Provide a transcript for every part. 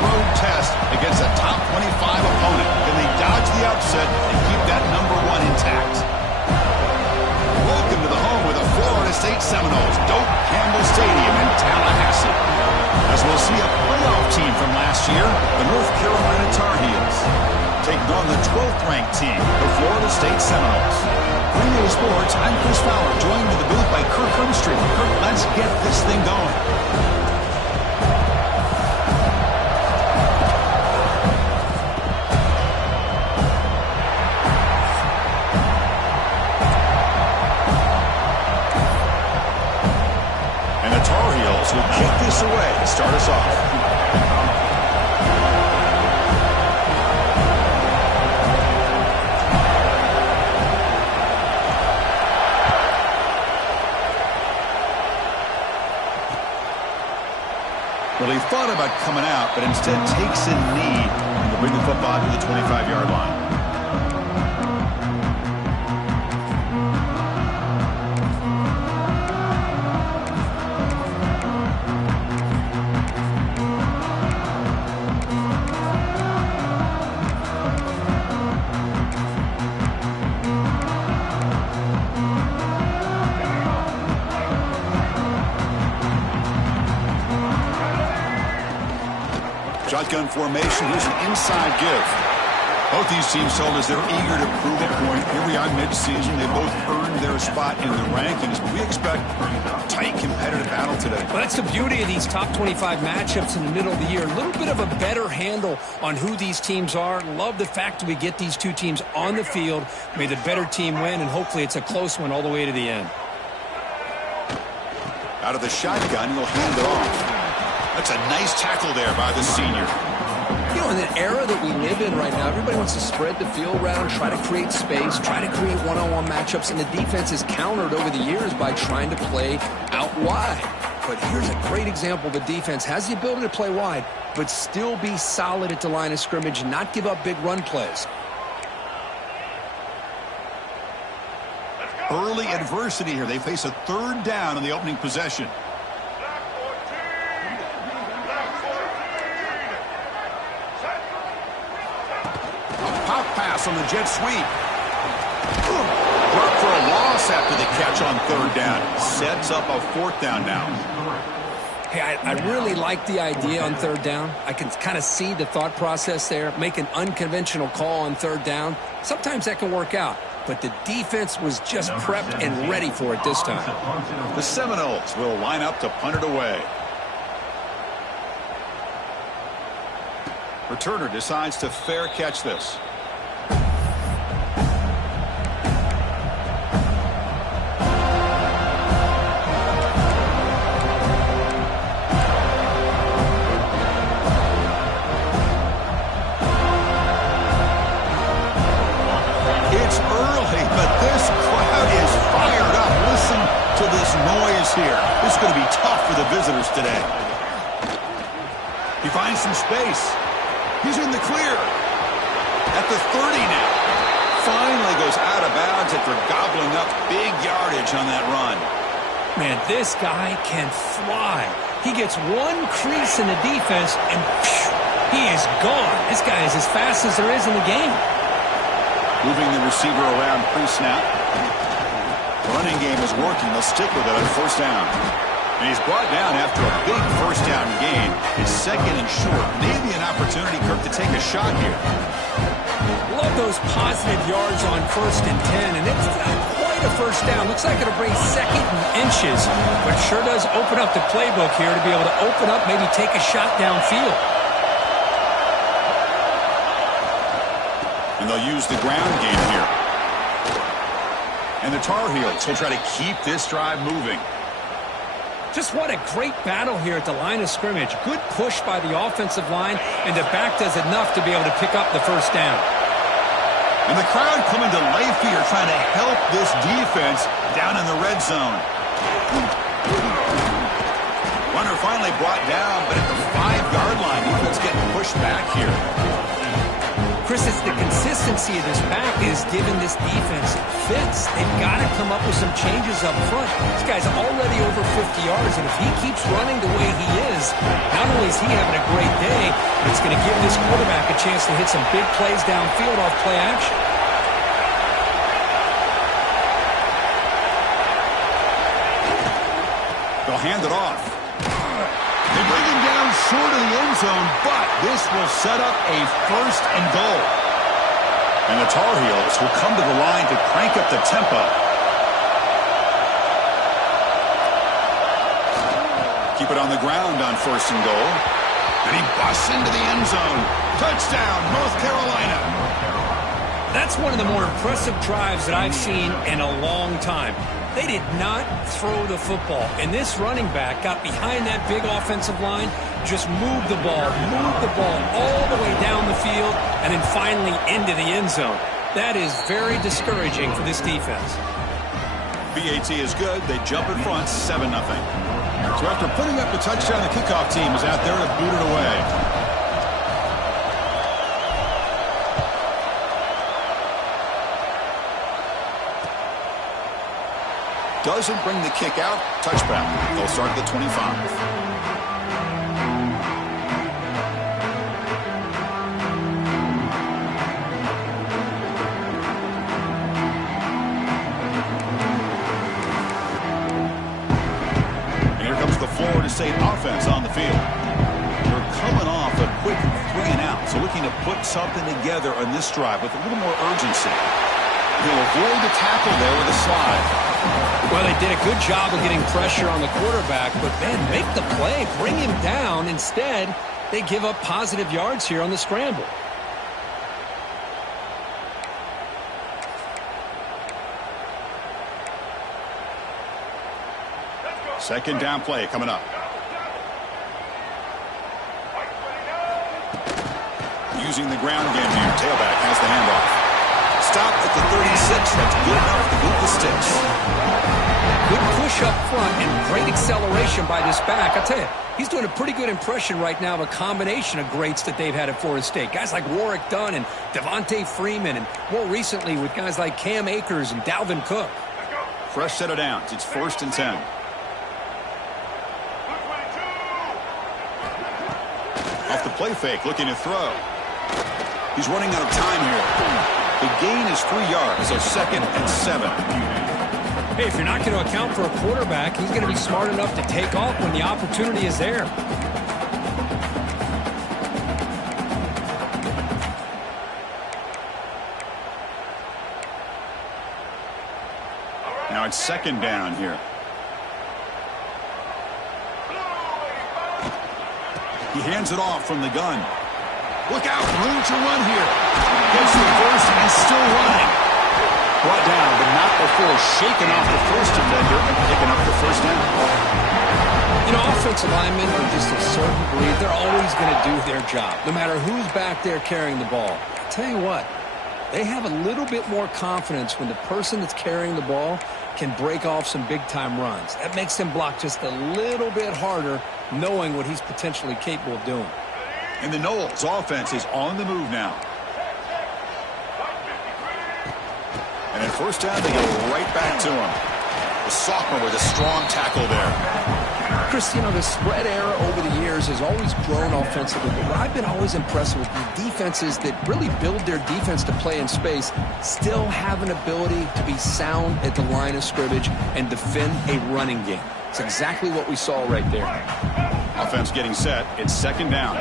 crossroad test against a top 25 opponent. Can they dodge the upset and keep that #1 intact? Welcome to the home of the Florida State Seminoles, Doak Campbell Stadium in Tallahassee. As we'll see a playoff team from last year, the North Carolina Tar Heels, taking on the 12th-ranked team, the Florida State Seminoles. Green Sports, I'm Chris Fowler, joined in the booth by Kirk Hermstreet. Kirk, let's get this thing going. And the Tar Heels will kick this away to start us off. Well, he thought about coming out, but instead takes a knee to bring the football to the 25-yard line. Shotgun formation. Here's an inside give. Both these teams told us they're eager to prove a point. Here we are mid-season. They both earned their spot in the rankings. But we expect a tight, competitive battle today. Well, that's the beauty of these top 25 matchups in the middle of the year. A little bit of a better handle on who these teams are. Love the fact that we get these two teams on the field. May the better team win, and hopefully it's a close one all the way to the end. Out of the shotgun, he'll hand it off. That's a nice tackle there by the senior. You know, in the era that we live in right now, everybody wants to spread the field around, try to create space, try to create one-on-one matchups, and the defense is countered over the years by trying to play out wide. But here's a great example. The defense has the ability to play wide, but still be solid at the line of scrimmage and not give up big run plays. Early adversity here. They face a third down in the opening possession. Pass on the jet sweep. Brought for a loss after the catch on third down. Sets up a fourth down now. Hey, I really like the idea on third down. I can kind of see the thought process there. Make an unconventional call on third down. Sometimes that can work out. But the defense was just prepped and ready for it this time. The Seminoles will line up to punt it away. Returner decides to fair catch this. Here. This is going to be tough for the visitors today. He finds some space. He's in the clear. At the 30 now. Finally goes out of bounds after gobbling up big yardage on that run. Man, this guy can fly. He gets one crease in the defense, and phew, he is gone. This guy is as fast as there is in the game. Moving the receiver around pre-snap. Running game is working. They'll stick with it on first down. And he's brought down after a big first down gain. It's second and short. Maybe an opportunity, Kirk, to take a shot here. Love those positive yards on 1st and 10. And it's not quite a first down. Looks like it'll bring second and inches. But it sure does open up the playbook here to be able to open up, maybe take a shot downfield. And they'll use the ground game here. And the Tar Heels will try to keep this drive moving. Just what a great battle here at the line of scrimmage. Good push by the offensive line, and the back does enough to be able to pick up the first down. And the crowd coming to life here, trying to help this defense down in the red zone. Runner finally brought down, but at the 5-yard line, defense getting pushed back here. Chris, it's the consistency of this back is giving this defense fits. They've got to come up with some changes up front. This guy's already over 50 yards, and if he keeps running the way he is, not only is he having a great day, but it's going to give this quarterback a chance to hit some big plays downfield off play action. They'll hand it off. They bring him down short of the end zone, but this will set up a 1st and goal. And the Tar Heels will come to the line to crank up the tempo. Keep it on the ground on 1st and goal. And he busts into the end zone. Touchdown, North Carolina. That's one of the more impressive drives that I've seen in a long time. They did not throw the football, and this running back got behind that big offensive line, just moved the ball all the way down the field, and then finally into the end zone. That is very discouraging for this defense. BAT is good. They jump in front, 7-0. So after putting up the touchdown, the kickoff team is out there to boot it away. Doesn't bring the kick out. Touchback. They'll start at the 25. And here comes the Florida State offense on the field. They're coming off a quick 3-and-out, so looking to put something together on this drive with a little more urgency. He'll avoid the tackle there with a slide. Well, they did a good job of getting pressure on the quarterback, but, man, make the play. Bring him down. Instead, they give up positive yards here on the scramble. Second down play coming up. Using the ground game here. Tailback has the handoff. Stop at the 36. That's good enough to move the sticks. Good push up front and great acceleration by this back. I tell you, he's doing a pretty good impression right now of a combination of greats that they've had at Florida State. Guys like Warwick Dunn and Devontae Freeman, and more recently with guys like Cam Akers and Dalvin Cook. Fresh set of downs. It's 1st and 10. Off the play fake, looking to throw. He's running out of time here. The gain is 3 yards, so 2nd and 7. Hey, if you're not going to account for a quarterback, he's going to be smart enough to take off when the opportunity is there. Now it's 2nd down here. He hands it off from the gun. Look out, room to run here. Gets the 1st and still running. Brought down, but not before shaking off the first defender and picking up the 1st down. You know, offensive linemen are just a certain breed. They're always going to do their job, no matter who's back there carrying the ball. I'll tell you what, they have a little bit more confidence when the person that's carrying the ball can break off some big-time runs. That makes them block just a little bit harder, knowing what he's potentially capable of doing. And the Noles offense is on the move now. And at 1st down, they go right back to him. The sophomore with a strong tackle there. Chris, you know, the spread era over the years has always grown offensively, but what I've been always impressed with the defenses that really build their defense to play in space still have an ability to be sound at the line of scrimmage and defend a running game. It's exactly what we saw right there. Offense getting set. It's 2nd down.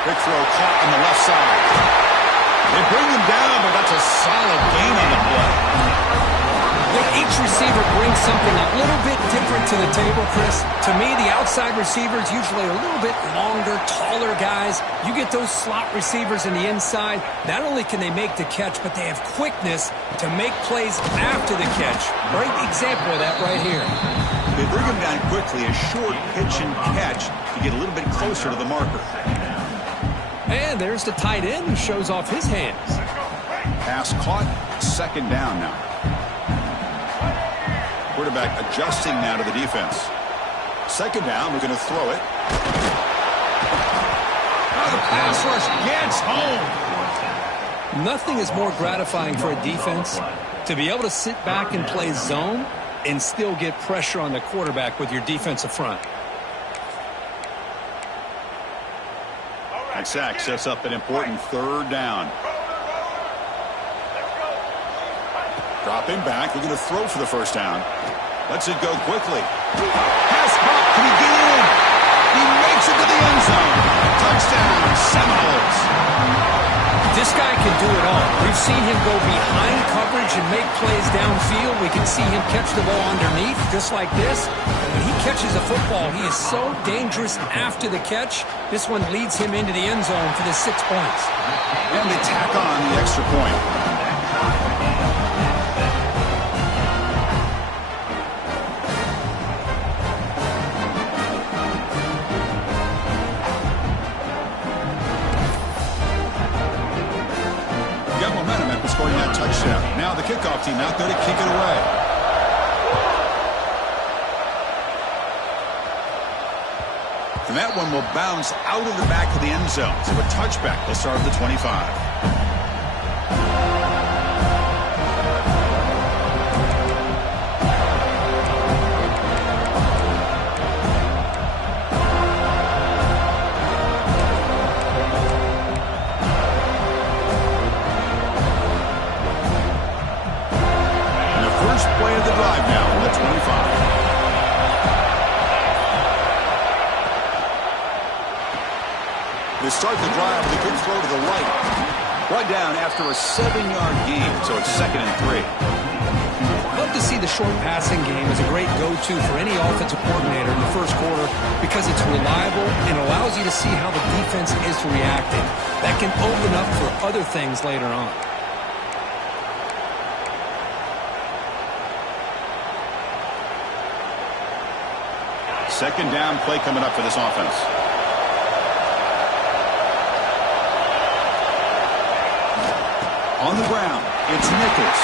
Quick throw caught on the left side. They bring him down, but that's a solid gain on the play. Each receiver brings something a little bit different to the table, Chris. To me, the outside receivers usually are a little bit longer, taller guys. You get those slot receivers in the inside, not only can they make the catch, but they have quickness to make plays after the catch. Great example of that right here. They bring him down quickly, a short pitch and catch to get a little bit closer to the marker. And there's the tight end who shows off his hands. Pass caught, 2nd down now. Quarterback adjusting now to the defense. 2nd down, we're going to throw it. pass rush gets home. Nothing is more gratifying for a defense to be able to sit back and play zone and still get pressure on the quarterback with your defensive front. That sack sets up an important third down. Dropping back, looking to throw for the first down. Lets it go quickly. Pass caught. Can he get in? He makes it to the end zone. Touchdown, Seminoles. This guy can do it all. We've seen him go behind coverage and make plays downfield. We can see him catch the ball underneath, just like this. When he catches a football, he is so dangerous after the catch. This one leads him into the end zone for the 6 points. And they tack on the extra point. Scoring that touchdown. Now the kickoff team out there to kick it away. And that one will bounce out of the back of the end zone. So a touchback will start at the 25. Play of the drive now on the 25. They start the drive with a good throw to the right. Brought down after a 7-yard gain, so it's 2nd and 3. Love to see the short passing game as a great go-to for any offensive coordinator in the first quarter because it's reliable and allows you to see how the defense is reacting. That can open up for other things later on. Second down play coming up for this offense. On the ground, it's Nichols.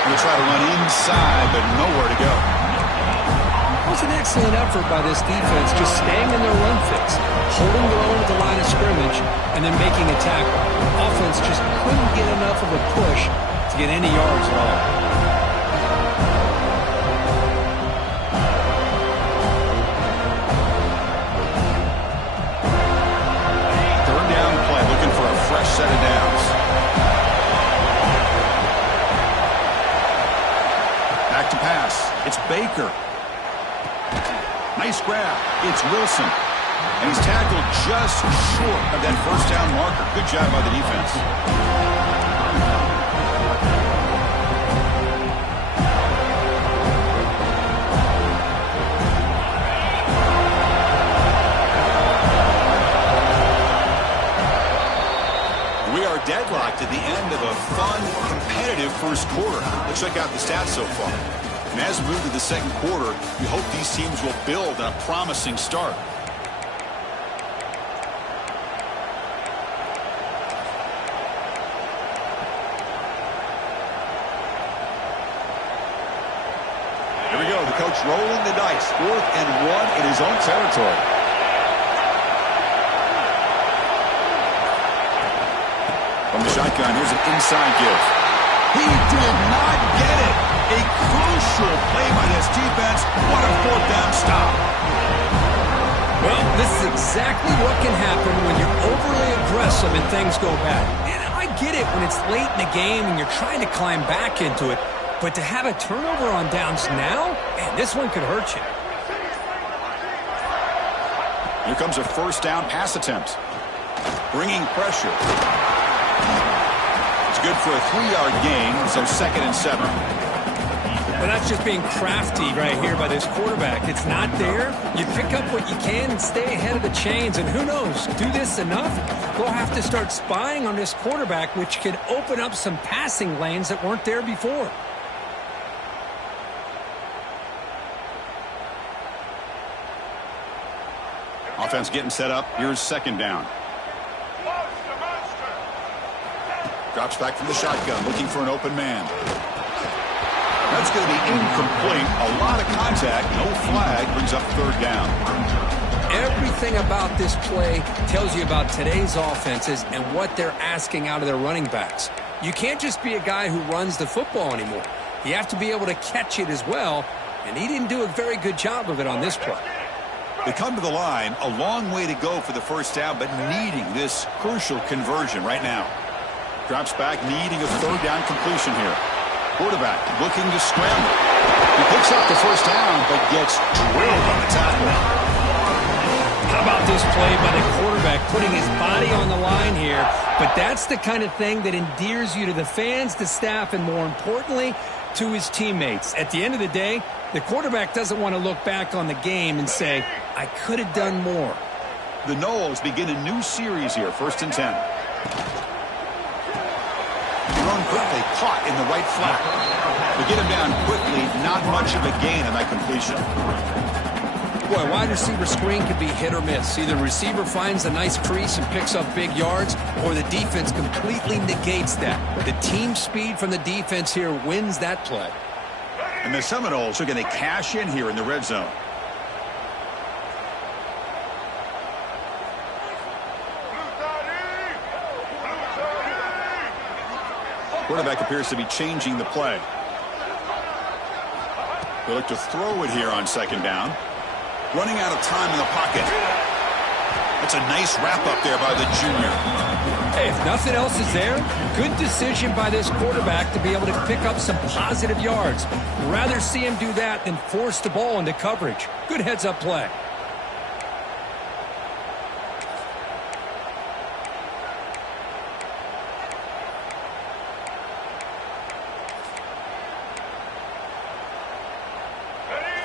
Going to try to run inside, but nowhere to go. It was an excellent effort by this defense, just staying in their run fix, holding their own at the line of scrimmage, and then making a tackle. Offense just couldn't get enough of a push to get any yards at all. Fresh set of downs. Back to pass. It's Baker. Nice grab. It's Wilson. And he's tackled just short of that first down marker. Good job by the defense. Deadlocked at the end of a fun, competitive first quarter. Let's check out the stats so far. And as we move to the second quarter, we hope these teams will build on a promising start. Here we go. The coach rolling the dice. 4th and 1 in his own territory. From the shotgun, here's an inside give. He did not get it. A crucial play by this defense. What a 4th down stop. Well, this is exactly what can happen when you're overly aggressive and things go bad. And I get it when it's late in the game and you're trying to climb back into it. But to have a turnover on downs now, man, this one could hurt you. Here comes a first down pass attempt. Bringing pressure. It's good for a 3-yard gain, so 2nd and 7. But that's just being crafty right here by this quarterback. It's not there. You pick up what you can and stay ahead of the chains. And who knows, do this enough, we'll have to start spying on this quarterback, which could open up some passing lanes that weren't there before. Offense getting set up. Here's 2nd down. Drops back from the shotgun, looking for an open man. That's going to be incomplete. A lot of contact, no flag, brings up 3rd down. Everything about this play tells you about today's offenses and what they're asking out of their running backs. You can't just be a guy who runs the football anymore. You have to be able to catch it as well, and he didn't do a very good job of it on this play. They come to the line, a long way to go for the first down, but needing this crucial conversion right now. Drops back, needing a third down completion here. Quarterback looking to scramble. He picks up the first down, but gets drilled on the tackle. How about this play by the quarterback putting his body on the line here? But that's the kind of thing that endears you to the fans, the staff, and more importantly, to his teammates. At the end of the day, the quarterback doesn't want to look back on the game and say, I could have done more. The Noles begin a new series here, 1st and 10. Thrown quickly, caught in the right flat. They get him down quickly, not much of a gain on that completion. Boy, a wide receiver screen can be hit or miss. Either the receiver finds a nice crease and picks up big yards, or the defense completely negates that. The team speed from the defense here wins that play. And the Seminoles are going to cash in here in the red zone. Quarterback appears to be changing the play. They look to throw it here on 2nd down. Running out of time in the pocket. That's a nice wrap up there by the junior. Hey, if nothing else is there, good decision by this quarterback to be able to pick up some positive yards. Rather see him do that than force the ball into coverage. Good heads-up play.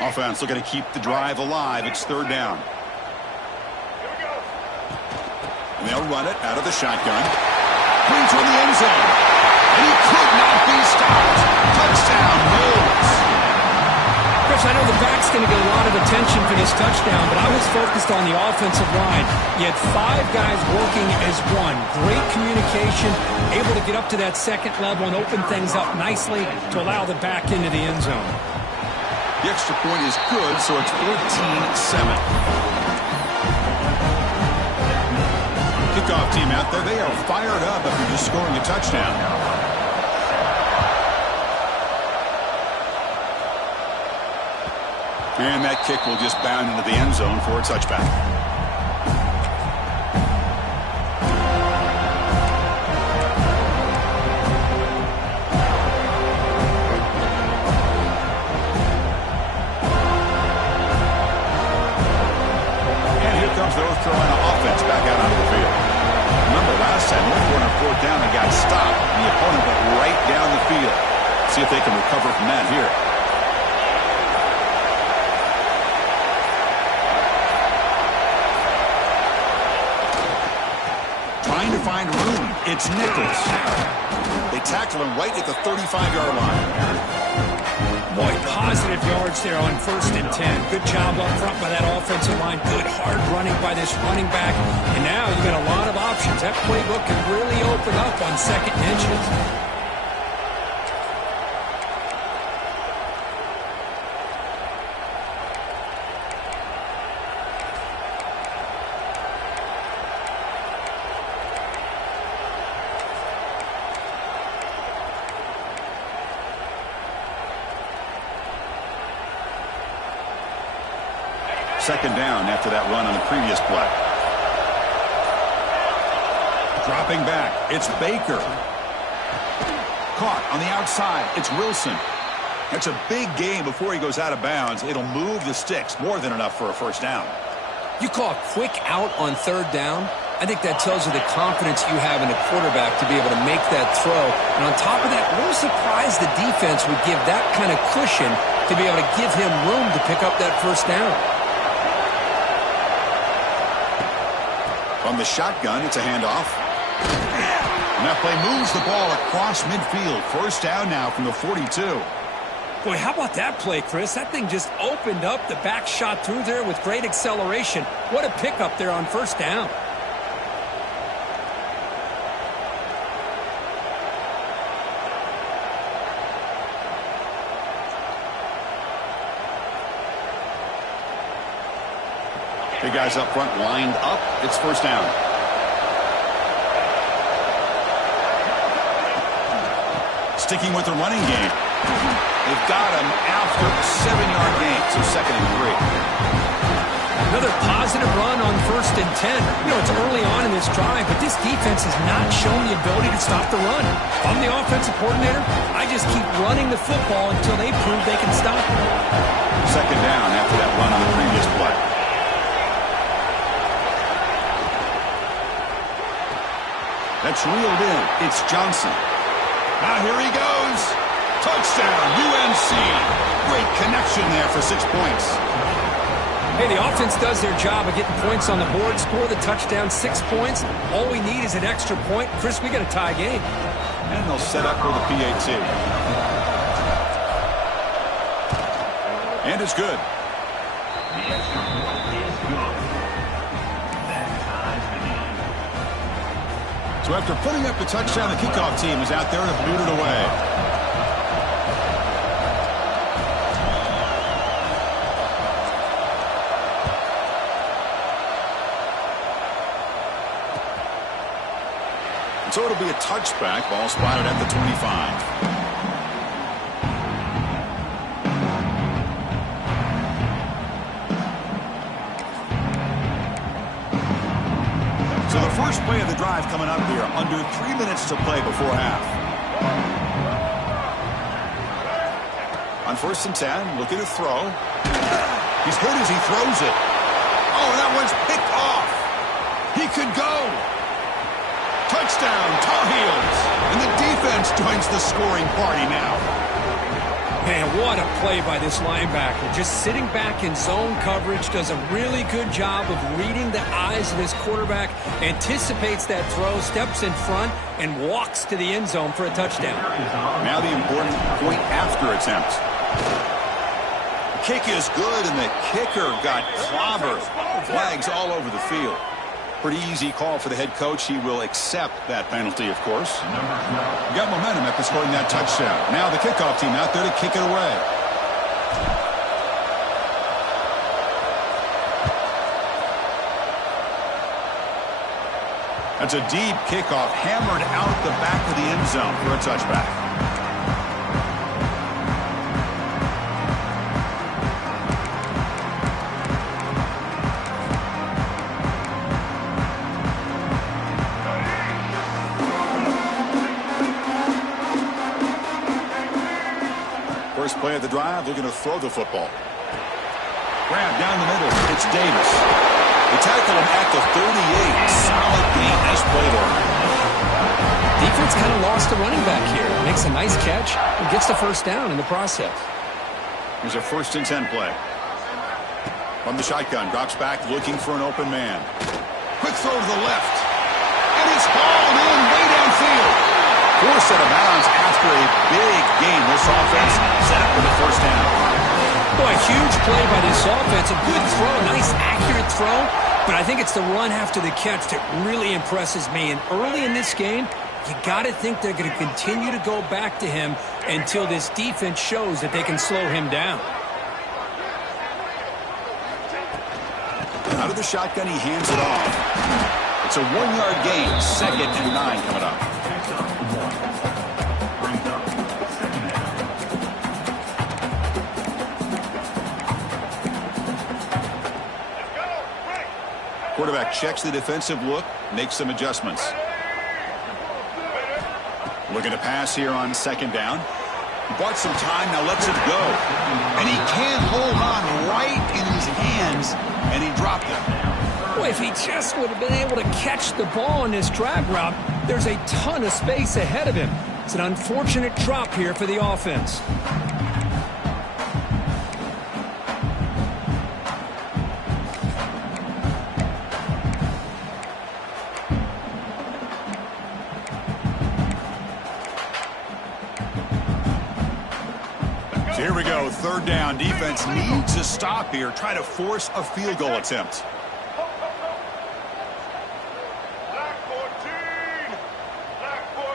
Offense looking to keep the drive alive. It's 3rd down. And they'll run it out of the shotgun. Clean toward the end zone. And he could not be stopped. Touchdown, Noles. Chris, I know the back's going to get a lot of attention for this touchdown, but I was focused on the offensive line. You had 5 guys working as one. Great communication, able to get up to that 2nd level and open things up nicely to allow the back into the end zone. The extra point is good, so it's 14-7. Kickoff team out there. They are fired up after just scoring a touchdown. And that kick will just bound into the end zone for a touchback. North Carolina offense back out onto the field. Remember last time, North Carolina 4th down and got stopped. The opponent went right down the field. See if they can recover from that here. Trying to find room. It's Nichols. They tackle him right at the 35-yard line. Boy, positive yards there on 1st and 10. Good job up front by that offensive line. Good hard running by this running back. And now you got a lot of options. That playbook can really open up on 2nd and inches. Second down after that run on the previous play. Dropping back. It's Baker. Caught on the outside. It's Wilson. That's a big gain before he goes out of bounds. It'll move the sticks. More than enough for a 1st down. You call a quick out on 3rd down. I think that tells you the confidence you have in a quarterback to be able to make that throw. And on top of that, a little surprised the defense would give that kind of cushion to be able to give him room to pick up that 1st down. From the shotgun, it's a handoff. And that play moves the ball across midfield. 1st down now from the 42. Boy, how about that play, Chris? That thing just opened up. The back shot through there with great acceleration. What a pickup there on 1st down. The guys up front lined up. It's first down. Sticking with the running game. They've got him after a 7-yard gain, so 2nd and 3. Another positive run on 1st and 10. You know, it's early on in this drive, but this defense has not shown the ability to stop the run. If I'm the offensive coordinator, I just keep running the football until they prove they can stop it. 2nd down after that run on the previous play. That's reeled in. It's Johnson. Now here he goes. Touchdown, UNC. Great connection there for 6 points. Hey, the offense does their job of getting points on the board, score the touchdown, 6 points. All we need is an extra point. Chris, we got a tie game. And they'll set up for the PAT. And it's good. So after putting up the touchdown, the kickoff team is out there to boot it away. So it'll be a touchback. Ball spotted at the 25. So the first play of the drive coming up here. Under 3 minutes to play before half. On 1st and 10, looking to throw. He's hit as he throws it. Oh, that one's picked off. He could go. Touchdown, Tar Heels. And the defense joins the scoring party now. Man, what a play by this linebacker. Just sitting back in zone coverage, does a really good job of reading the eyes of his quarterback, anticipates that throw, steps in front, and walks to the end zone for a touchdown. Now the important point after attempt. The kick is good, and the kicker got clobbered. Flags all over the field. Pretty easy call for the head coach. He will accept that penalty, of course. You got momentum after scoring that touchdown. Now the kickoff team out there to kick it away. That's a deep kickoff, hammered out the back of the end zone for a touchback. First play of the drive, they're going to throw the football. Grab down the middle. It's Davis. They tackle him at the 38. Solid gain. Nice play there. Defense kind of lost a running back here. Makes a nice catch and gets the first down in the process. Here's a 1st and 10 play. From the shotgun, drops back looking for an open man. Quick throw to the left. And it's hauled in way downfield. Forced out of bounds after a big gain. This offense set up for the first down. Boy, a huge play by this offense. A good throw, nice accurate throw. But I think it's the run after the catch that really impresses me. And early in this game, you got to think they're going to continue to go back to him until this defense shows that they can slow him down. Out of the shotgun, he hands it off. It's a 1-yard gain. 2nd and 9 coming up. Quarterback checks the defensive look, makes some adjustments. Looking to pass here on 2nd down. He bought some time, now lets it go. And he can't hold on right in his hands, and he dropped it. Boy, if he just would have been able to catch the ball in this drag route, there's a ton of space ahead of him. It's an unfortunate drop here for the offense. Here we go, 3rd down. Defense needs a stop here. Try to force a field goal attempt. Black 14. Black 14.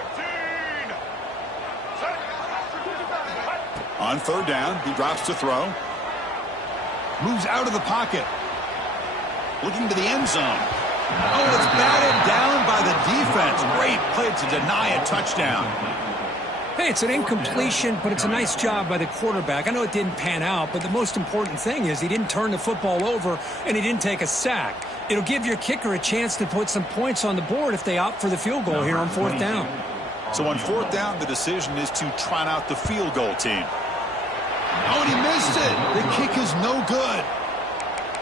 On 3rd down, he drops to throw. Moves out of the pocket. Looking to the end zone. Oh, it's batted down by the defense. Great play to deny a touchdown. Hey, it's an incompletion, but it's a nice job by the quarterback. I know it didn't pan out, but the most important thing is he didn't turn the football over and he didn't take a sack. It'll give your kicker a chance to put some points on the board if they opt for the field goal here on 4th down. So on 4th down, the decision is to trot out the field goal team. Oh, and he missed it. The kick is no good.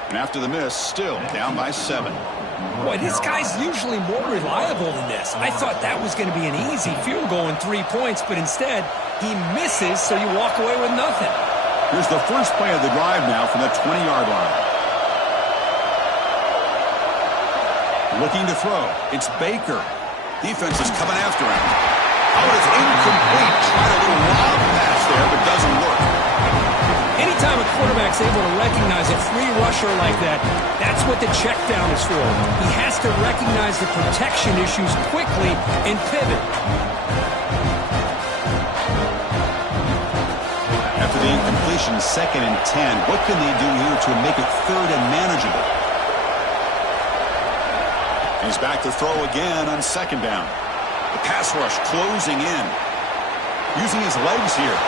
And after the miss, still down by 7. Boy, this guy's usually more reliable than this. I thought that was going to be an easy field goal and 3 points, but instead, he misses, so you walk away with nothing. Here's the first play of the drive now from the 20-yard line. Looking to throw. It's Baker. Defense is coming after him. Oh, it's incomplete. Tried a little lob pass there, but doesn't work. Anytime a quarterback's able to recognize a free rusher like that, that's what the check down is for. He has to recognize the protection issues quickly and pivot. After the incompletion, 2nd and 10. What can they do here to make it 3rd and manageable? He's back to throw again on 2nd down. The pass rush closing in. Using his legs here.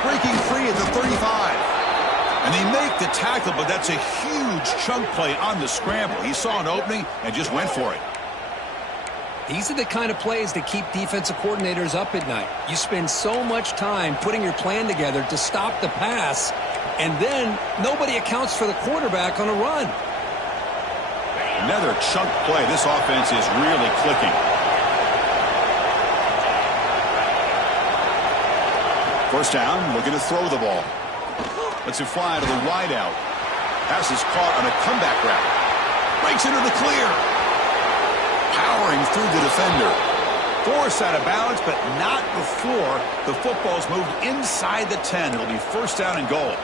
Breaking free at the 35. And they make the tackle, but that's a huge chunk play on the scramble. He saw an opening and just went for it. These are the kind of plays that keep defensive coordinators up at night. You spend so much time putting your plan together to stop the pass, and then nobody accounts for the quarterback on a run. Another chunk play. This offense is really clicking. First down, looking to throw the ball. Lets it fly to the wide out. Pass is caught on a comeback route. Breaks into the clear. Powering through the defender. Forced out of bounds, but not before the football's moved inside the 10. It'll be 1st down and goal.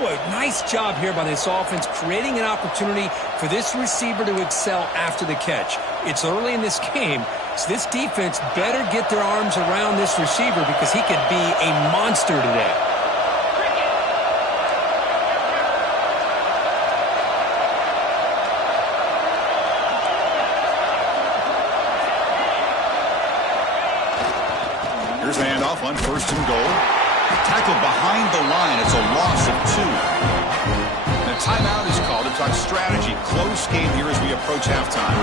Boy, nice job here by this offense, creating an opportunity for this receiver to excel after the catch. It's early in this game, so this defense better get their arms around this receiver because he could be a monster today. Here's the handoff on 1st and goal. Tackled behind the line. It's a loss of 2. And a timeout is called to talk strategy. Close game here as we approach halftime.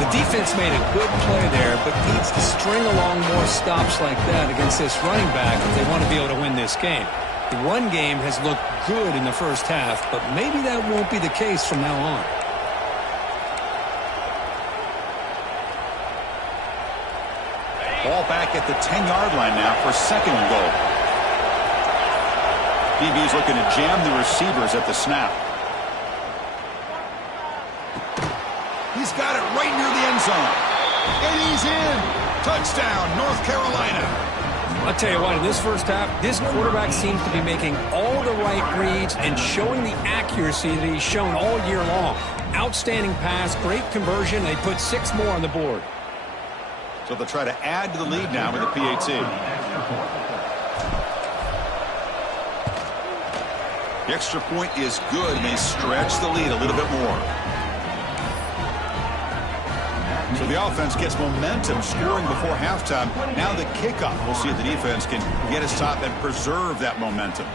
The defense made a good play there, but needs to string along more stops like that against this running back if they want to be able to win this game. The run game has looked good in the first half, but maybe that won't be the case from now on. Ball back at the 10-yard line now for 2nd and goal. DB's looking to jam the receivers at the snap. He's got it right near the end zone. And he's in. Touchdown, North Carolina. I'll tell you what, in this first half, this quarterback seems to be making all the right reads and showing the accuracy that he's shown all year long. Outstanding pass, great conversion. They put 6 more on the board. So they'll try to add to the lead now with the PAT. The extra point is good, and they stretch the lead a little bit more. So the offense gets momentum, scoring before halftime. Now the kickoff. We'll see if the defense can get a stop and preserve that momentum.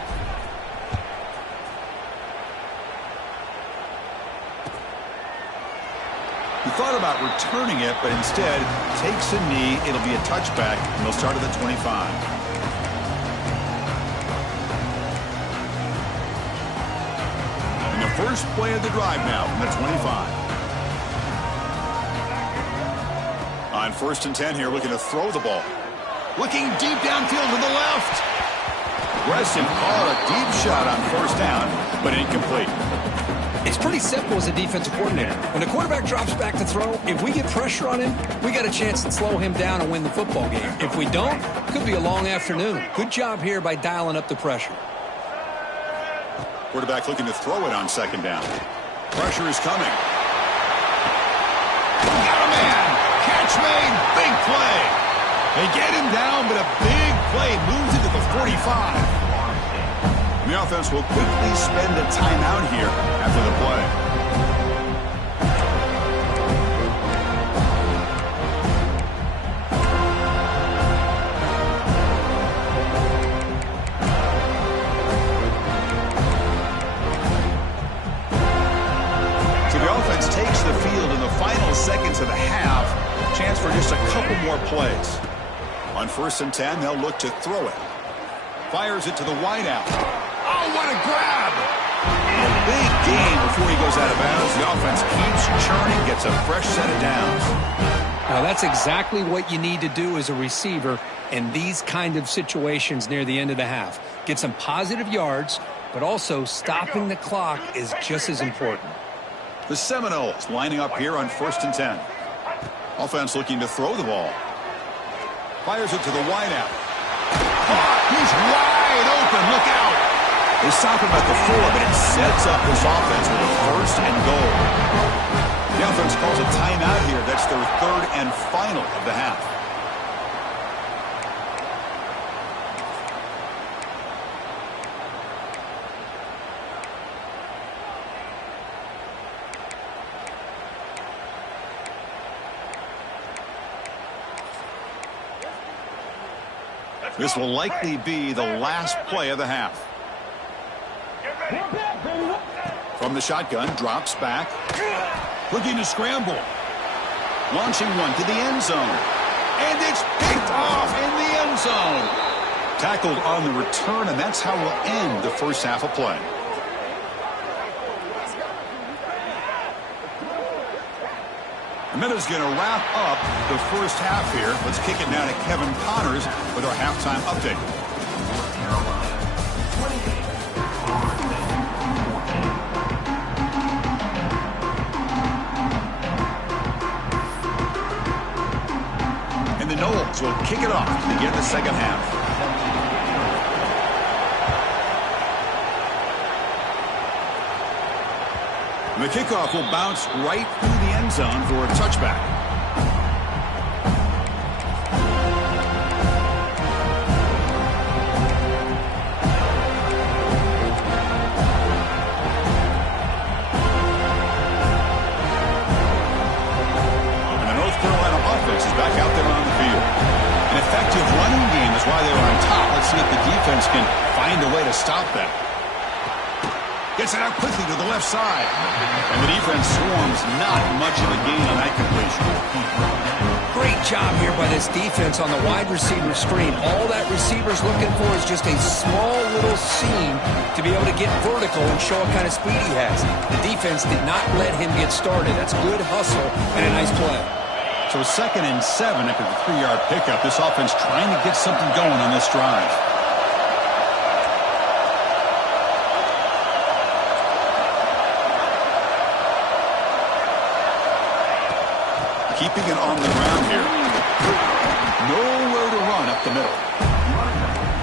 He thought about returning it, but instead takes a knee. It'll be a touchback, and they'll start at the 25. And the first play of the drive now from the 25. On 1st and 10 here, looking to throw the ball. Looking deep downfield to the left. Aggressive call, a deep shot on 1st down, but incomplete. It's pretty simple as a defensive coordinator. When the quarterback drops back to throw, if we get pressure on him, we got a chance to slow him down and win the football game. If we don't, it could be a long afternoon. Good job here by dialing up the pressure. Quarterback looking to throw it on 2nd down. Pressure is coming. Got a man. Catch made. Big play. They get him down, but a big play moves into the 45. The offense will quickly spend a timeout here after the play. Takes the field in the final seconds of the half. Chance for just a couple more plays. On 1st and 10, they'll look to throw it. Fires it to the wideout. Oh, what a grab! And a big gain before he goes out of bounds. The offense keeps churning, gets a fresh set of downs. Now, that's exactly what you need to do as a receiver in these kind of situations near the end of the half. Get some positive yards, but also stopping the clock is just as important. The Seminoles lining up here on 1st and 10. Offense looking to throw the ball. Fires it to the wideout. He's wide open. Look out. They stop him at the 4, but it sets up this offense with a 1st and goal. The offense calls a timeout here. That's their 3rd and final of the half. This will likely be the last play of the half. From the shotgun, drops back. Looking to scramble. Launching one to the end zone. And it's picked off in the end zone. Tackled on the return, and that's how we'll end the first half of play. And that is going to wrap up the first half here. Let's kick it now to Kevin Connors with our halftime update. And the Noles will kick it off to begin the second half. The kickoff will bounce right through the end zone for a touchback. And the North Carolina offense is back out there on the field. An effective running game is why they were on top. Let's see if the defense can find a way to stop that. Gets it out quickly to the left side. And the defense swarms not much of a gain on that completion. Great job here by this defense on the wide receiver screen. All that receiver's looking for is just a small little seam to be able to get vertical and show what kind of speed he has. The defense did not let him get started. That's good hustle and a nice play. So 2nd and 7 after the 3-yard pickup. This offense trying to get something going on this drive. Keeping it on the ground here. Nowhere to run up the middle.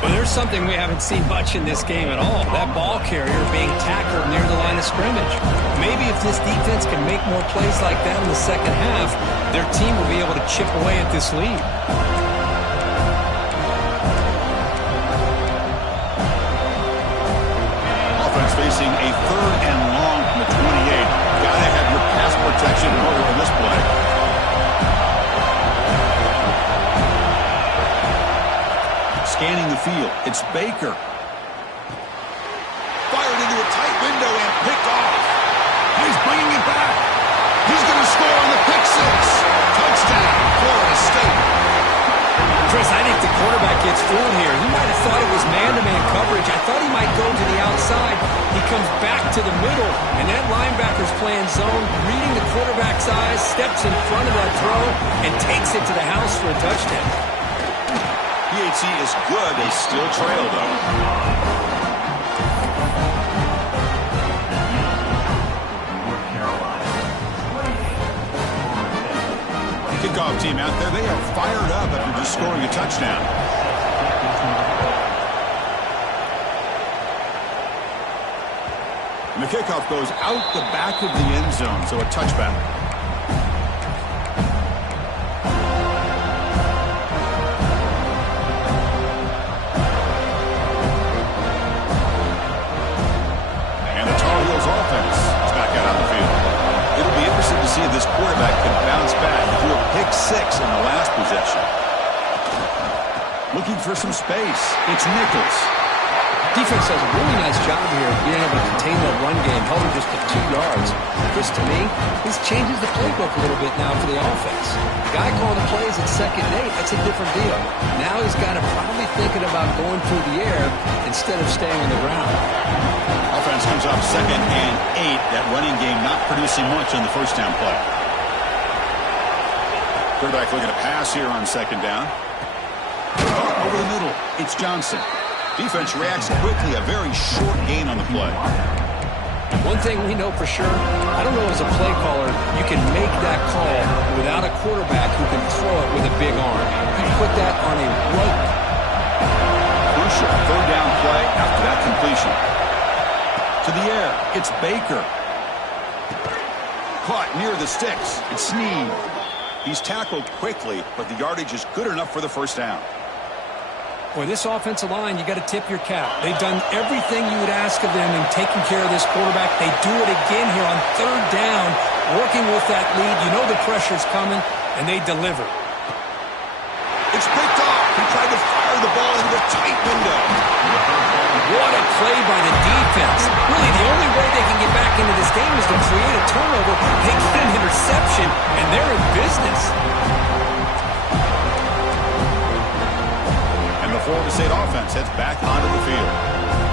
Well, there's something we haven't seen much in this game at all. That ball carrier being tackled near the line of scrimmage. Maybe if this defense can make more plays like that in the second half, their team will be able to chip away at this lead. Offense facing a 3rd and long from the 28. Gotta have your pass protection in order on this play. Scanning the field, it's Baker. Fired into a tight window and picked off. He's bringing it back. He's going to score on the pick 6. Touchdown, Florida State. Chris, I think the quarterback gets fooled here. He might have thought it was man-to-man coverage. I thought he might go to the outside. He comes back to the middle, and that linebacker's playing zone, reading the quarterback's eyes, steps in front of that throw, and takes it to the house for a touchdown. PAT is good. They still trail, though. Kickoff team out there. They are fired up after just scoring a touchdown. And the kickoff goes out the back of the end zone, so a touchback. quarterback could bounce back and do a pick six in the last possession. Looking for some space. It's Nichols. Defense does a really nice job here of being able to contain that run game, held him just to 2 yards. Chris, to me, this changes the playbook a little bit now for the offense. The guy calling the plays at 2nd and 8, that's a different deal. Now he's got to probably thinking about going through the air instead of staying on the ground. Offense comes up 2nd and 8. That running game not producing much on the first down play. Quarterback looking to pass here on 2nd down. Over the middle, it's Johnson. Defense reacts quickly, a very short gain on the play. One thing we know for sure, I don't know as a play caller, you can make that call without a quarterback who can throw it with a big arm. You put that on a rope. Crucial 3rd down play after that completion. To the air, it's Baker. Caught near the sticks, it's Snead. He's tackled quickly, but the yardage is good enough for the first down. Boy, this offensive line, you got to tip your cap. They've done everything you would ask of them in taking care of this quarterback. They do it again here on 3rd down, working with that lead. You know the pressure's coming, and they deliver. It's picked off. He tried to fire the ball into a tight window. What a play by the defense. Really, the only way they can get back into this game is to create a turnover. They get an interception, and they're in business. The Florida State offense heads back onto the field.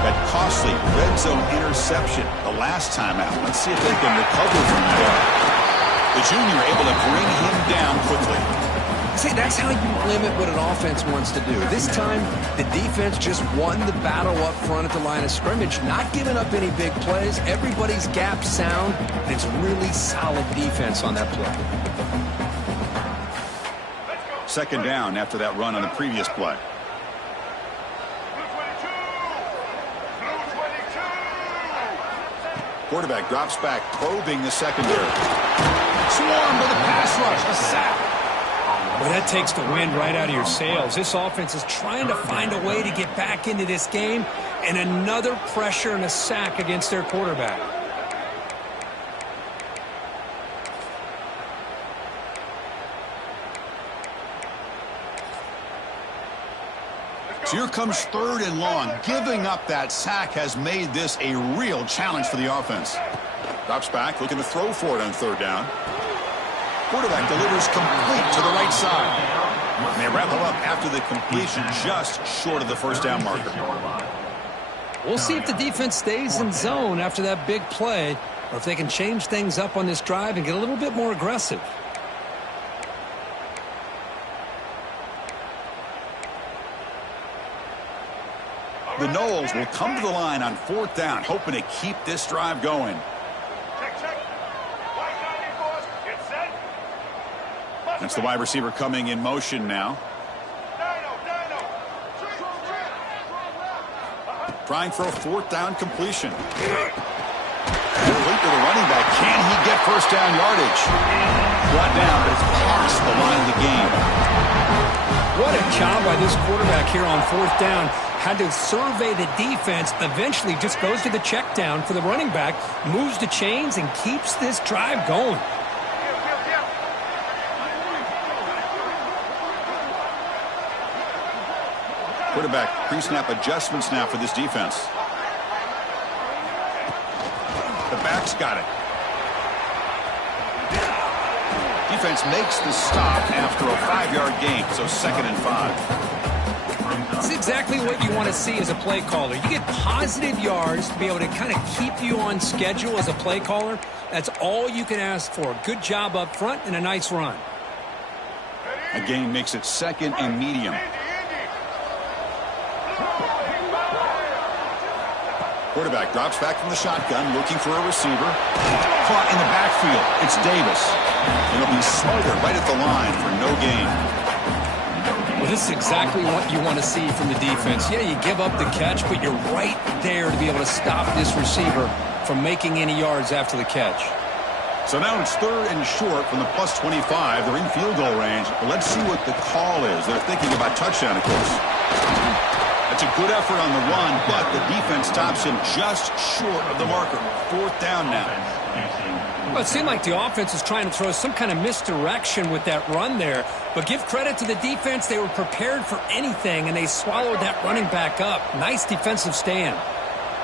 That costly red zone interception the last time out. Let's see if they can recover from that. The junior able to bring him down quickly. See, that's how you limit what an offense wants to do. This time, the defense just won the battle up front at the line of scrimmage, not giving up any big plays. Everybody's gap sound, and it's really solid defense on that play. 2nd down after that run on the previous play. Quarterback drops back, probing the secondary. Swarmed with a pass rush, a sack. Well, that takes the wind right out of your sails. This offense is trying to find a way to get back into this game, and another pressure and a sack against their quarterback. So here comes 3rd and long. Giving up that sack has made this a real challenge for the offense. Drops back, looking to throw for it on 3rd down. Quarterback delivers complete to the right side. And they wrap him up after the completion, just short of the first down marker. We'll see if the defense stays in zone after that big play, or if they can change things up on this drive and get a little bit more aggressive. The Noles will come to the line on 4th down, hoping to keep this drive going. That's the wide receiver coming in motion now. Trying for a 4th down completion. Complete to the running back. Can he get first down yardage? Brought down, but it's past the line of the game. What a job by this quarterback here on 4th down. Had to survey the defense, eventually just goes to the check down for the running back, moves the chains, and keeps this drive going. Quarterback pre-snap adjustments now for this defense. The back's got it. Defense makes the stop after a 5-yard gain, so 2nd and 5. It's exactly what you want to see as a play caller. You get positive yards to be able to kind of keep you on schedule as a play caller. That's all you can ask for. Good job up front and a nice run. A gain makes it 2nd and medium. Quarterback drops back from the shotgun, looking for a receiver. Caught in the backfield. It's Davis. And it'll be smothered right at the line for no gain. Well, this is exactly what you want to see from the defense. Yeah, you give up the catch, but you're right there to be able to stop this receiver from making any yards after the catch. So now it's 3rd and short from the plus 25. They're in field goal range. But let's see what the call is. They're thinking about touchdown, of course. That's a good effort on the run, but the defense stops him just short of the marker. 4th down now. Well, it seemed like the offense was trying to throw some kind of misdirection with that run there. But give credit to the defense. They were prepared for anything, and they swallowed that running back up. Nice defensive stand.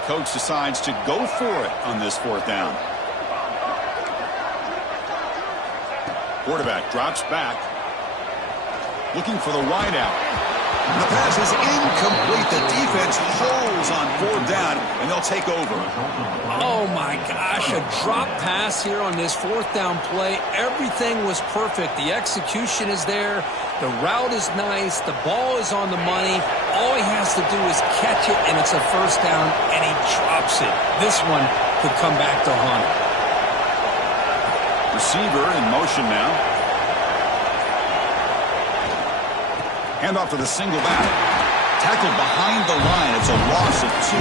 Coach decides to go for it on this 4th down. Quarterback drops back, looking for the wide out. The pass is incomplete. The defense holds on 4th down, and they'll take over. Oh, my gosh, a drop pass here on this 4th down play. Everything was perfect. The execution is there. The route is nice. The ball is on the money. All he has to do is catch it, and it's a 1st down, and he drops it. This one could come back to haunt him. Receiver in motion now. Hand off to the single back. Tackled behind the line. It's a loss of 2.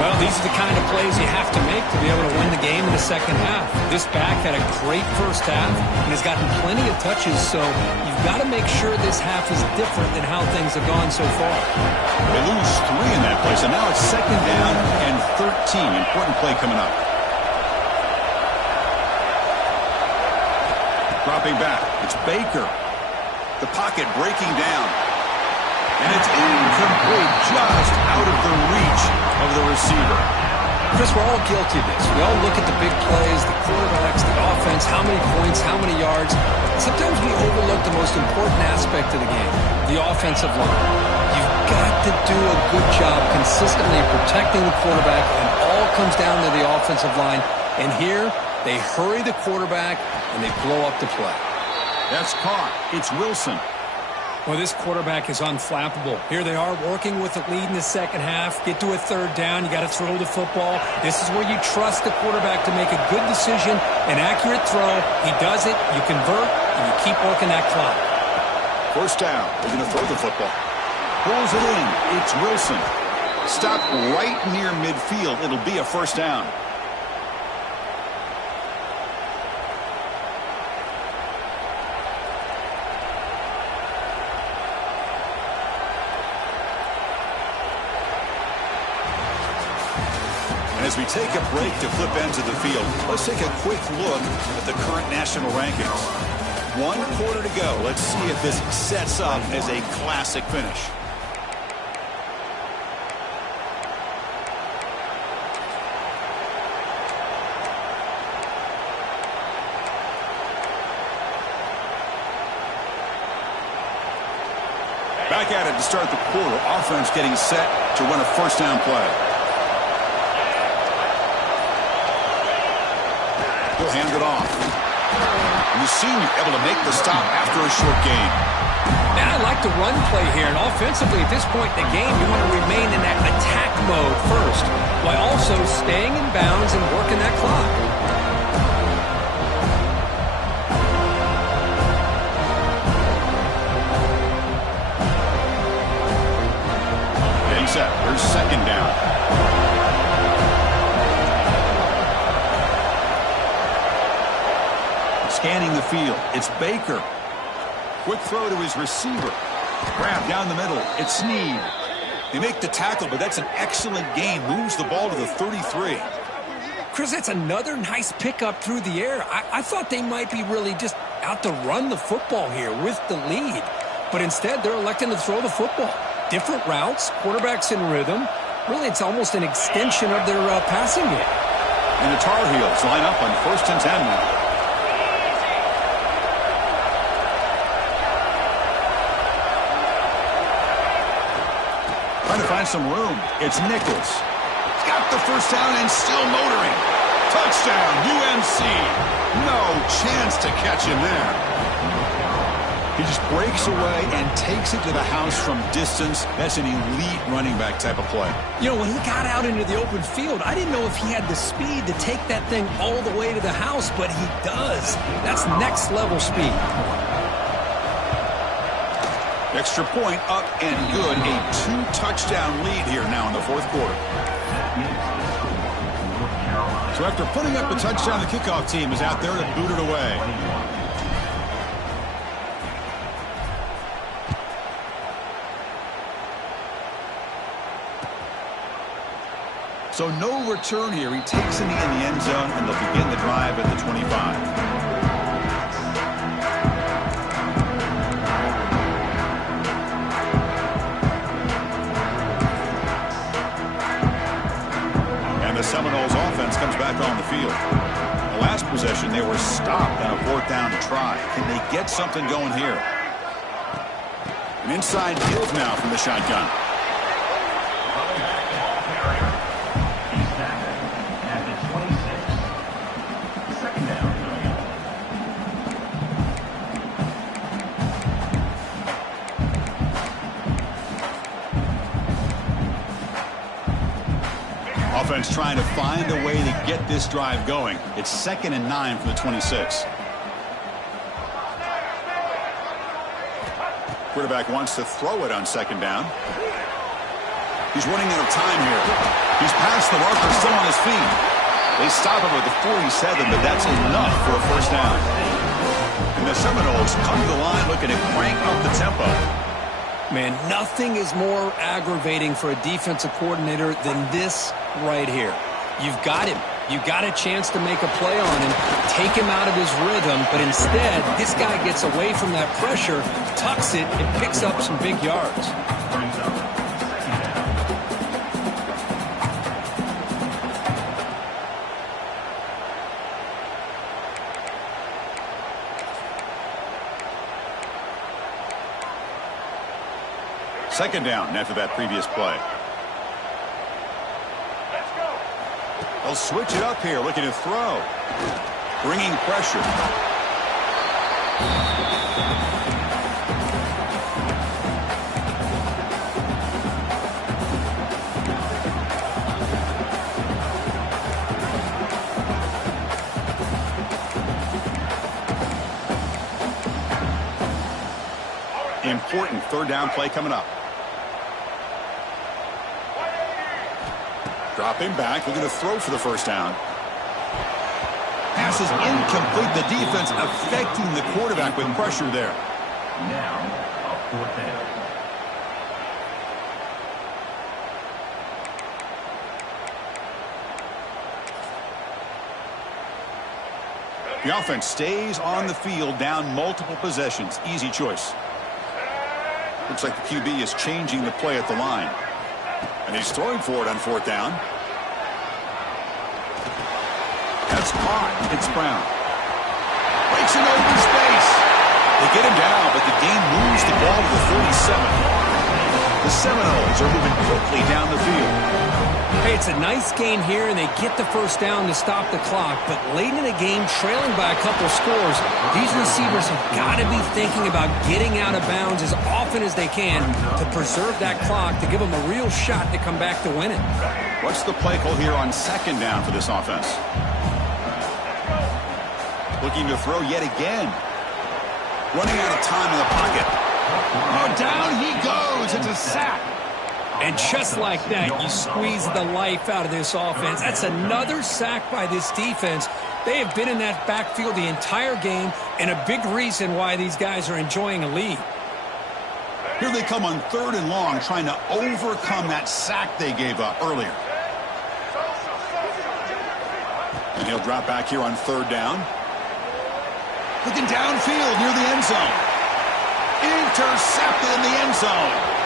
Well, these are the kind of plays you have to make to be able to win the game in the second half. This back had a great first half and has gotten plenty of touches, so you've got to make sure this half is different than how things have gone so far. They lose 3 in that play, so now it's 2nd down and 13. Important play coming up. Dropping back. It's Baker. The pocket breaking down. And it's incomplete, just out of the reach of the receiver. Chris, we're all guilty of this. We all look at the big plays, the quarterbacks, the offense, how many points, how many yards. Sometimes we overlook the most important aspect of the game, the offensive line. You've got to do a good job consistently protecting the quarterback, and all comes down to the offensive line. And here, they hurry the quarterback, and they blow up the play. That's caught. It's Wilson. Well, this quarterback is unflappable. Here they are working with a lead in the second half. Get to a 3rd down. You got to throw the football. This is where you trust the quarterback to make a good decision, an accurate throw. He does it. You convert, and you keep working that clock. 1st down. They're going to throw the football. Pulls it in. It's Wilson. Stop right near midfield. It'll be a 1st down. As we take a break to flip into the field, let's take a quick look at the current national rankings. 1 quarter to go. Let's see if this sets up as a classic finish. Back at it to start the quarter. Offense getting set to run a 1st down play. He'll hand it off. And the senior able to make the stop after a short gain. And I like the run play here. And offensively, at this point in the game, you want to remain in that attack mode first, while also staying in bounds and working that clock. Getting set. Here's 2nd down. Scanning the field. It's Baker. Quick throw to his receiver. Grab down the middle. It's Snead. They make the tackle, but that's an excellent gain. Moves the ball to the 33. Chris, that's another nice pickup through the air. I thought they might be really just out to run the football here with the lead. But instead, they're electing to throw the football. Different routes, quarterbacks in rhythm. Really, it's almost an extension of their passing game. And the Tar Heels line up on 1st and 10 now. Trying to find some room. It's Nichols. He's got the 1st down and still motoring. Touchdown, UNC. No chance to catch him there. He just breaks away and takes it to the house from distance. That's an elite running back type of play. You know, when he got out into the open field, I didn't know if he had the speed to take that thing all the way to the house, but he does. That's next level speed. Extra point up and good. A 2-touchdown lead here now in the 4th quarter. So after putting up a touchdown, the kickoff team is out there to boot it away. So So no return here. He takes it in the end zone, and they'll begin the drive at the 25. The Seminoles offense comes back on the field. The last possession, they were stopped on a fourth down try. Can they get something going here? An inside give now from the shotgun. Offense trying to find a way to get this drive going. It's 2nd and 9 from the 26. Quarterback wants to throw it on 2nd down. He's running out of time here. He's past the marker, still on his feet. They stop him at the 47, but that's enough for a first down. And the Seminoles come to the line looking to crank up the tempo. Man, nothing is more aggravating for a defensive coordinator than this right here. You've got him. You've got a chance to make a play on him, take him out of his rhythm, but instead, this guy gets away from that pressure, tucks it, and picks up some big yards. Second down after that previous play. They'll switch it up here, looking to throw. Bringing pressure. Important third down play coming up. Dropping back, looking to throw for the first down. Pass is incomplete. The defense affecting the quarterback with pressure there. Now, a fourth down. The offense stays on the field, down multiple possessions. Easy choice. Looks like the QB is changing the play at the line. And he's throwing for it on fourth down. That's caught. It's Brown. Breaks an open space. They get him down, but the game moves the ball to the 37. The Seminoles are moving quickly down the field. Hey, it's a nice game here, and they get the first down to stop the clock. But late in the game, trailing by a couple scores, these receivers have got to be thinking about getting out of bounds as often as they can to preserve that clock, to give them a real shot to come back to win it. What's the play call here on second down for this offense? Looking to throw yet again. Running out of time in the pocket. Oh, down he goes. It's a sack. And just like that, you squeeze the life out of this offense. That's another sack by this defense. They have been in that backfield the entire game, and a big reason why these guys are enjoying a lead. Here they come on third and long, trying to overcome that sack they gave up earlier. And he'll drop back here on third down. Looking downfield near the end zone. Intercepted in the end zone.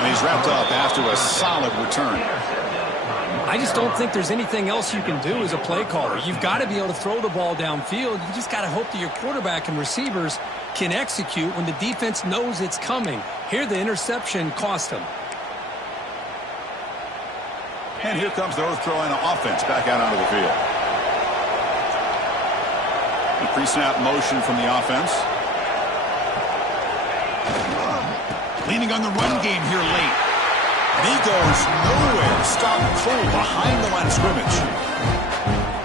And he's wrapped up after a solid return. I just don't think there's anything else you can do as a play caller. You've got to be able to throw the ball downfield. You just got to hope that your quarterback and receivers can execute when the defense knows it's coming. Here, the interception cost him. And here comes the North Carolina offense back out onto the field. The pre-snap motion from the offense. Leaning on the run game here late. And he goes nowhere. Stopped cold behind the line of scrimmage.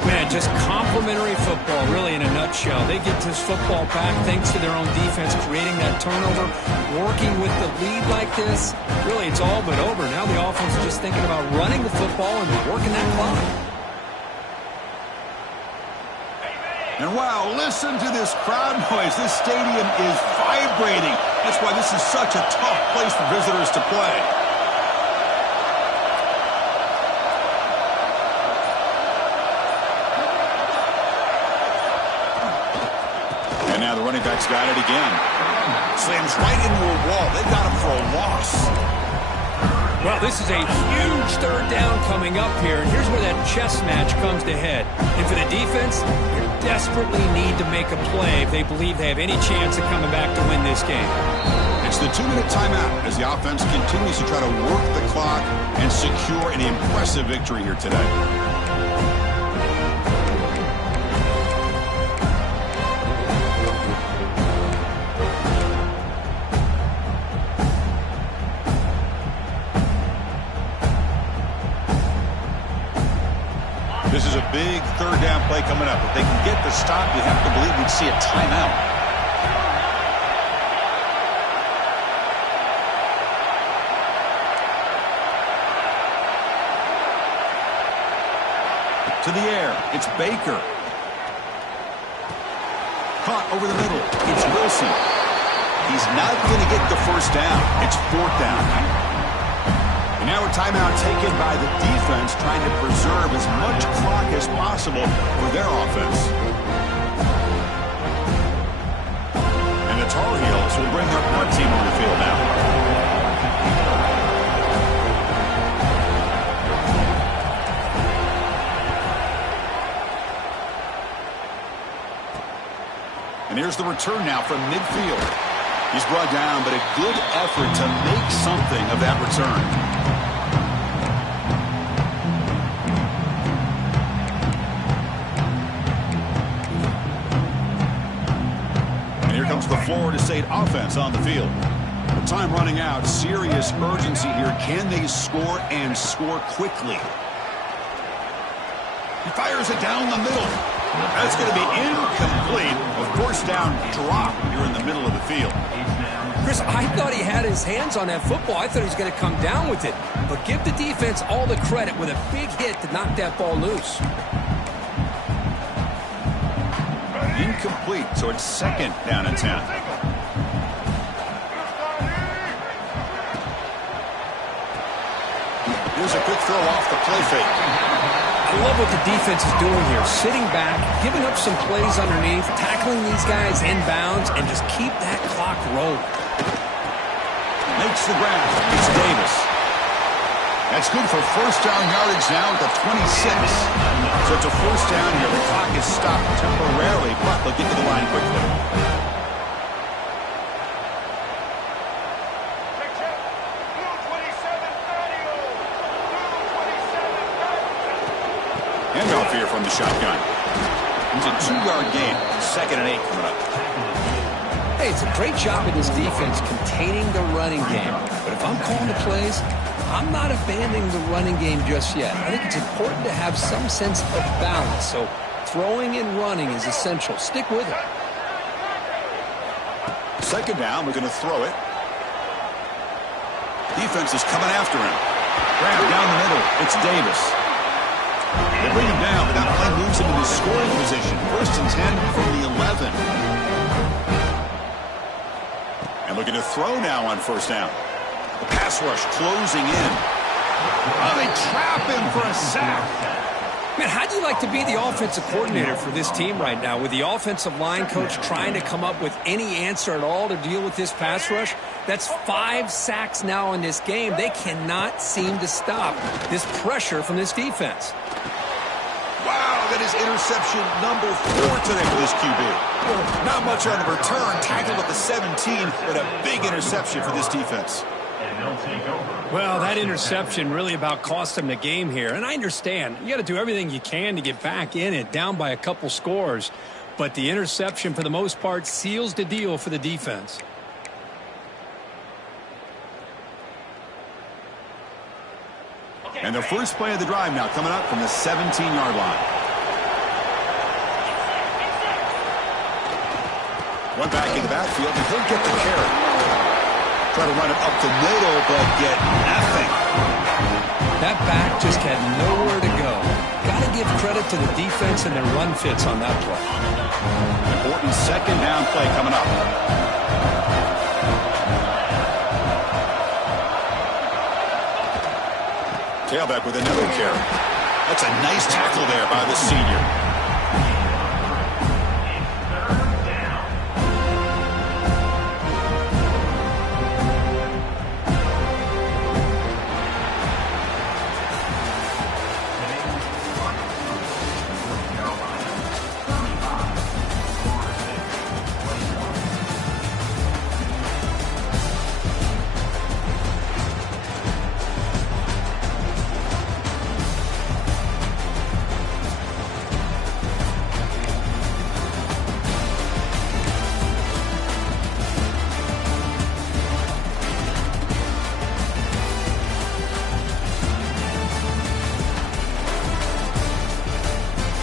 Man, just complimentary football, really, in a nutshell. They get this football back thanks to their own defense, creating that turnover, working with the lead like this. Really, it's all but over. Now the offense is just thinking about running the football and working that clock. And wow, listen to this crowd noise. This stadium is vibrating. That's why this is such a tough place for visitors to play. And now the running back's got it again. Slams right into a wall. They've got him for a loss. Well, this is a huge third down coming up here, and here's where that chess match comes to head. And for the defense, they desperately need to make a play if they believe they have any chance of coming back to win this game. It's the 2-minute timeout as the offense continues to try to work the clock and secure an impressive victory here today. This is a big third down play coming up. If they can get the stop, you have to believe we'd see a timeout. To the air, it's Baker. Caught over the middle, it's Wilson. He's not going to get the first down. It's fourth down. And now a timeout taken by the defense, trying to preserve as much clock as possible for their offense. And the Tar Heels will bring their punt team on the field now. And here's the return now from midfield. He's brought down, but a good effort to make something of that return. Comes the Florida State offense on the field. With time running out, serious urgency here. Can they score and score quickly? He fires it down the middle. That's going to be incomplete. A first down drop here in the middle of the field. Chris, I thought he had his hands on that football. I thought he was going to come down with it. But give the defense all the credit with a big hit to knock that ball loose. Incomplete, so it's second down and 10. Here's a quick throw off the play fake. I love what the defense is doing here. Sitting back, giving up some plays underneath, tackling these guys inbounds, and just keep that clock rolling. Makes the grab. It's Davis. That's good for first down yardage now at the 26. So it's a first down here. The clock is stopped temporarily, but they'll get to the line quickly. Handoff here from the shotgun. It's a 2-yard gain. Second and 8 coming up. Hey, it's a great job of this defense containing the running game. But if I'm calling the plays, I'm not abandoning the running game just yet. I think it's important to have some sense of balance. So throwing and running is essential. Stick with it. Second down, we're going to throw it. Defense is coming after him. Grab down the middle. It's Davis. They bring him down, but that play moves him into scoring position. First and 10 from the 11. And looking to throw now on first down. The pass rush closing in. Oh, they trap him for a sack. Man, how'd you like to be the offensive coordinator for this team right now with the offensive line coach trying to come up with any answer at all to deal with this pass rush? That's 5 sacks now in this game. They cannot seem to stop this pressure from this defense. Wow, that is interception number 4 today for this QB. Not much on the return. Tackled at the 17, but a big interception for this defense. Well, that interception really about cost them the game here. And I understand. You got to do everything you can to get back in it, down by a couple scores. But the interception, for the most part, seals the deal for the defense. And the first play of the drive now coming up from the 17-yard line. One back in the backfield, and he'll get the carry. Try to run it up the middle, but get nothing. That back just had nowhere to go. Got to give credit to the defense and their run fits on that play. Important second down play coming up. Tailback with another carry. That's a nice tackle there by the senior.